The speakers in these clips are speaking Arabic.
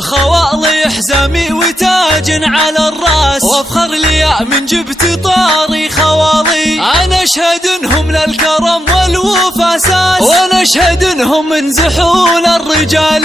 خوالي حزامي وتاج على الراس، وافخر لي من جبت طاري خوالي. انا اشهد انهم للكرم والوفا اساس، وانا اشهد انهم من زحول الرجال.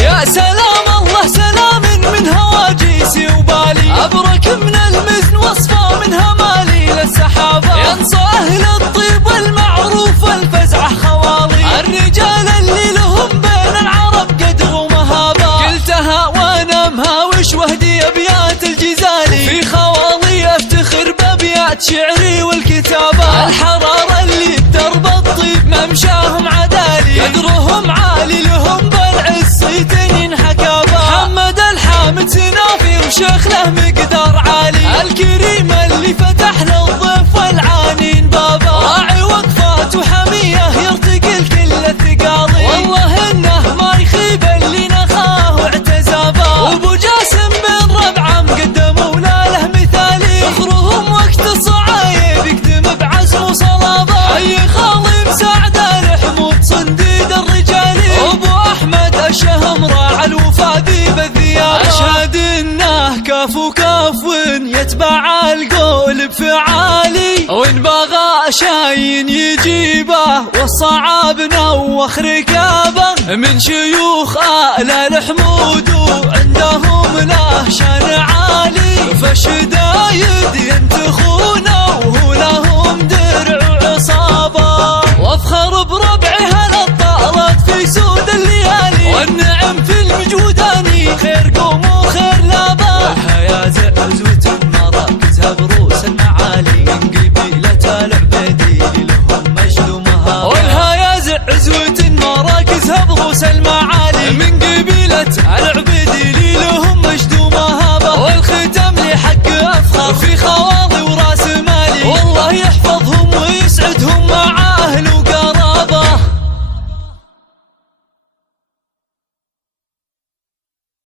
يا سلام الله سلام من هواجيسي وبالي، ابرك من المزن وصفى من همالي للسحابه. ينصى اهل الطيب والمعروف والفزعه خوالي، الرجال اللي لهم بين العرب قدر ومهابه. قلتها وانا مهاوش وهدي ابيات الجزالي، في خوالي افتخر بابيات شعري والكتابه. الحراره اللي بدرب الطيب ممشاهم عدالي، قدرهم عالي لهم بالعز صيتين حكابه. محمد الحامد سنافي وشيخ له مقدار عالي، الكريم اللي فتح للضيف والعانين بابا. راعي وقفات وحميه يرتقي الكل الثقالي، والله انه ما يخيب اللي نخاه واعتزابه. وابو جاسم بن ربعه مقدموا له مثالي، فخرهم وقت الصعايب يقدم بعزم وصلابه. اي خالي مساعد الحمود صنديد الرجالي، وابو احمد الشهم راعى الوفا ذيب الثياب. اشهد انه كاف وكاف يتبع القول بفعالي، وان بغى شاين يجيبه والصعاب نوخ ركابه. من شيوخ آل الحمود وعندهم له شان عالي، فالشدايد ينتخونه وهو لهم درع وعصابه. وافخر بربعها للطالت في سود الليالي، والنعم في المجوداني خير قوم وخير لابا. والهيازع عزوة مراكزها بروس المعالي، من قبيلة العبيدي لهم مجد ومهابة. والهيازع عزوة مراكزها بروس المعالي، من قبيلة العبيدي